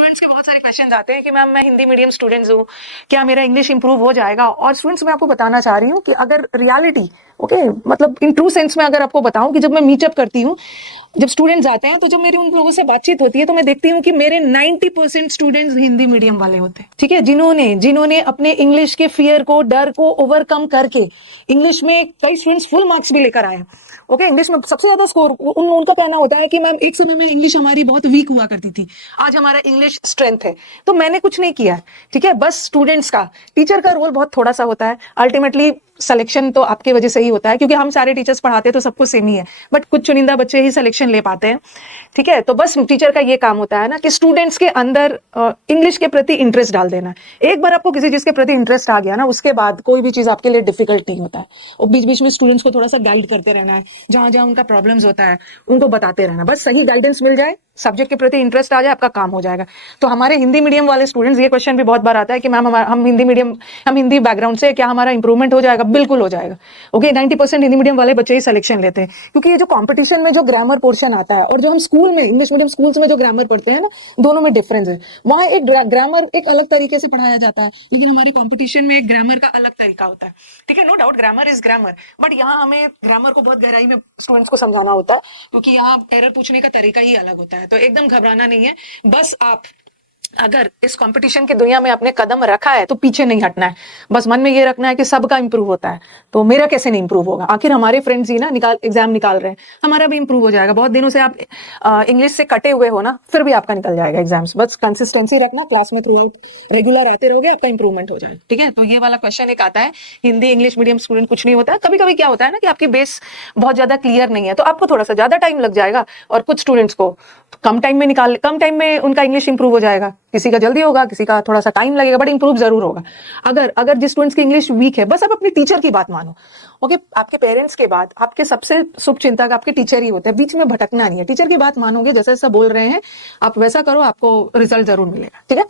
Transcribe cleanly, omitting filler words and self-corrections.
Students के बहुत सारे क्वेश्चन आते हैं कि मैम मैं हिंदी मीडियम स्टूडेंट्स हूँ, क्या मेरा इंग्लिश इंप्रूव हो जाएगा? और स्टूडेंट्स मैं आपको बताना चाह रही हूँ कि अगर रियलिटी मतलब इन ट्रू सेंस में अगर आपको बताऊं कि जब मैं मीटअप करती हूँ, जब स्टूडेंट्स आते हैं तो जब मेरी उन लोगों से बातचीत होती है तो मैं देखती हूँ कि मेरे 90% स्टूडेंट्स हिंदी मीडियम वाले होते हैं। ठीक है, जिन्होंने जिन्होंने अपने इंग्लिश के फियर को, डर को ओवरकम करके इंग्लिश में कई स्टूडेंट्स फुल मार्क्स भी लेकर आए हैं। ओके, इंग्लिश में सबसे ज्यादा स्कोर उनका कहना होता है कि मैम एक समय में इंग्लिश हमारी बहुत वीक हुआ करती थी, आज हमारा इंग्लिश स्ट्रेंथ है। तो मैंने कुछ नहीं किया है, ठीक है, बस स्टूडेंट्स का, टीचर का रोल बहुत थोड़ा सा होता है। अल्टीमेटली सिलेक्शन तो आपके वजह से ही होता है, क्योंकि हम सारे टीचर्स पढ़ाते हैं तो सबको सेम ही है, बट कुछ चुनिंदा बच्चे ही सिलेक्शन ले पाते हैं। ठीक है, तो बस टीचर का ये काम होता है ना कि स्टूडेंट्स के अंदर इंग्लिश के प्रति इंटरेस्ट डाल देना। एक बार आपको किसी चीज के प्रति इंटरेस्ट आ गया ना, उसके बाद कोई भी चीज आपके लिए डिफिकल्ट नहीं होता है। और बीच बीच में स्टूडेंट्स को थोड़ा सा गाइड करते रहना है, जहां जहां उनका प्रॉब्लम्स होता है उनको बताते रहना। बस सही गाइडेंस मिल जाए, सब्जेक्ट के प्रति इंटरेस्ट आ जाए, आपका काम हो जाएगा। तो हमारे हिंदी मीडियम वाले स्टूडेंट्स, ये क्वेश्चन भी बहुत बार आता है कि मैम हम हिंदी बैकग्राउंड से, क्या हमारा इंप्रूवमेंट हो जाएगा? बिल्कुल हो जाएगा। ओके, 90% हिंदी मीडियम वाले बच्चे ही सिलेक्शन लेते हैं, क्योंकि ये जो कंपटीशन में जो ग्रामर पोर्शन आता है और जो हम स्कूल में इंग्लिश मीडियम स्कूल्स में जो ग्रामर पढ़ते हैं ना, दोनों में डिफरेंस है। वहां एक ग्रामर एक अलग तरीके से पढ़ाया जाता है, लेकिन हमारे कंपटीशन में एक ग्रामर का अलग तरीका होता है। ठीक है, no doubt grammar is grammar, but यहाँ हमें ग्रामर को बहुत गहराई में स्टूडेंट्स को समझाना होता है, क्योंकि यहाँ एरर पूछने का तरीका ही अलग होता है। तो एकदम घबराना नहीं है, बस आप अगर इस कंपटीशन की दुनिया में अपने कदम रखा है तो पीछे नहीं हटना है। बस मन में ये रखना है कि सबका इंप्रूव होता है, तो मेरा कैसे नहीं इंप्रूव होगा? आखिर हमारे फ्रेंड्स ही ना एग्जाम निकाल रहे हैं, हमारा भी इंप्रूव हो जाएगा। बहुत दिनों से आप इंग्लिश से कटे हुए हो ना, फिर भी आपका निकल जाएगा एग्जाम्स। बस कंसिस्टेंसी रखना, क्लास में थ्रू आउट रेगुलर आते रहोगे, आपका इंप्रूवमेंट हो जाएगा। ठीक है, तो ये वाला क्वेश्चन एक आता है, हिंदी इंग्लिश मीडियम स्टूडेंट कुछ नहीं होता है। कभी कभी क्या होता है ना कि आपकी बेस बहुत ज्यादा क्लियर नहीं है, तो आपको थोड़ा सा ज्यादा टाइम लग जाएगा, और कुछ स्टूडेंट्स को कम टाइम में उनका इंग्लिश इंप्रूव हो जाएगा। किसी का जल्दी होगा, किसी का थोड़ा सा टाइम लगेगा, बट इंप्रूव जरूर होगा। अगर जिस स्टूडेंट्स की इंग्लिश वीक है, बस आप अपने टीचर की बात मानो। ओके, आपके पेरेंट्स के बाद आपके सबसे शुभ चिंतक आपके टीचर ही होते हैं, बीच में भटकना नहीं है। टीचर की बात मानोगे, जैसा जैसा बोल रहे हैं आप वैसा करो, आपको रिजल्ट जरूर मिलेगा। ठीक है।